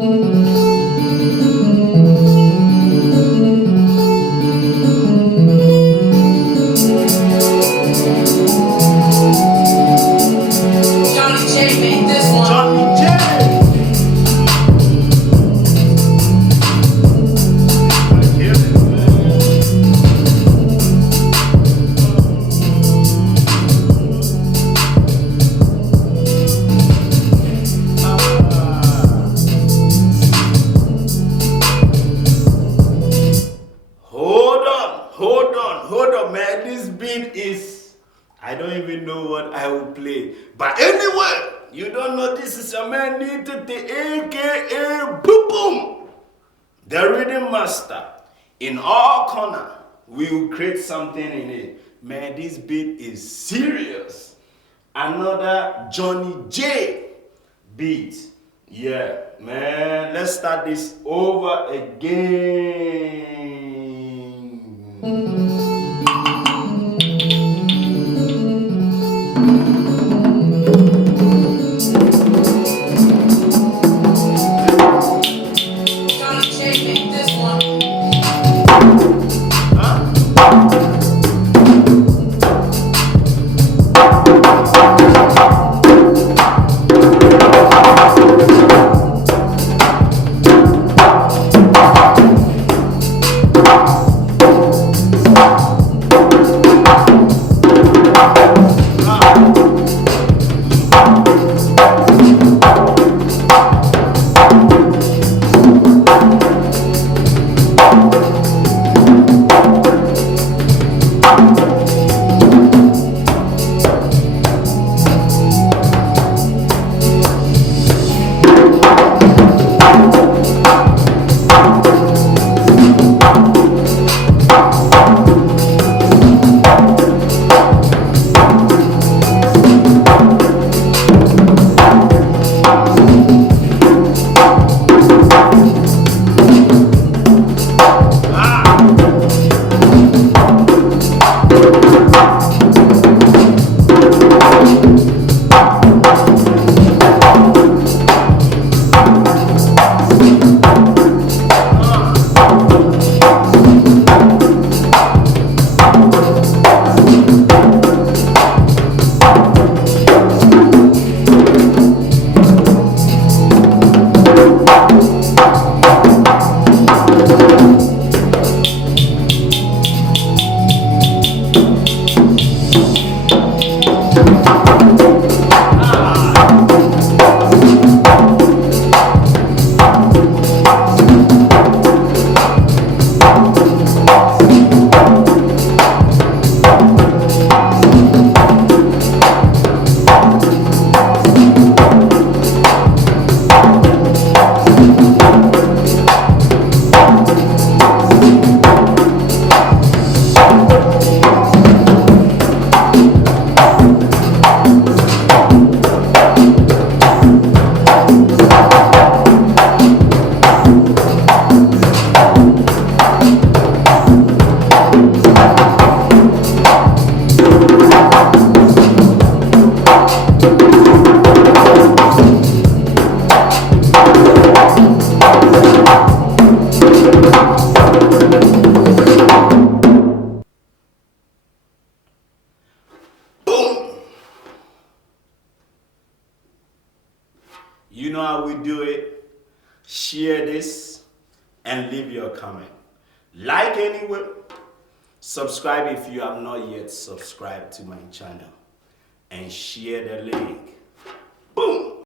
Johnny J made this one. Johnny J. Hold on, man. This beat is, I don't even know what I will play. But anyway, you don't know this is a man needed the AKA Boom Boom, the rhythm master. In all corner, we will create something in it. Man, this beat is serious. Another Johnny J beat. Yeah, man, let's start this over again. Johnny J made this one. You know how we do it. Share this and leave your comment. Like anyway. Subscribe if you have not yet subscribed to my channel. And share the link.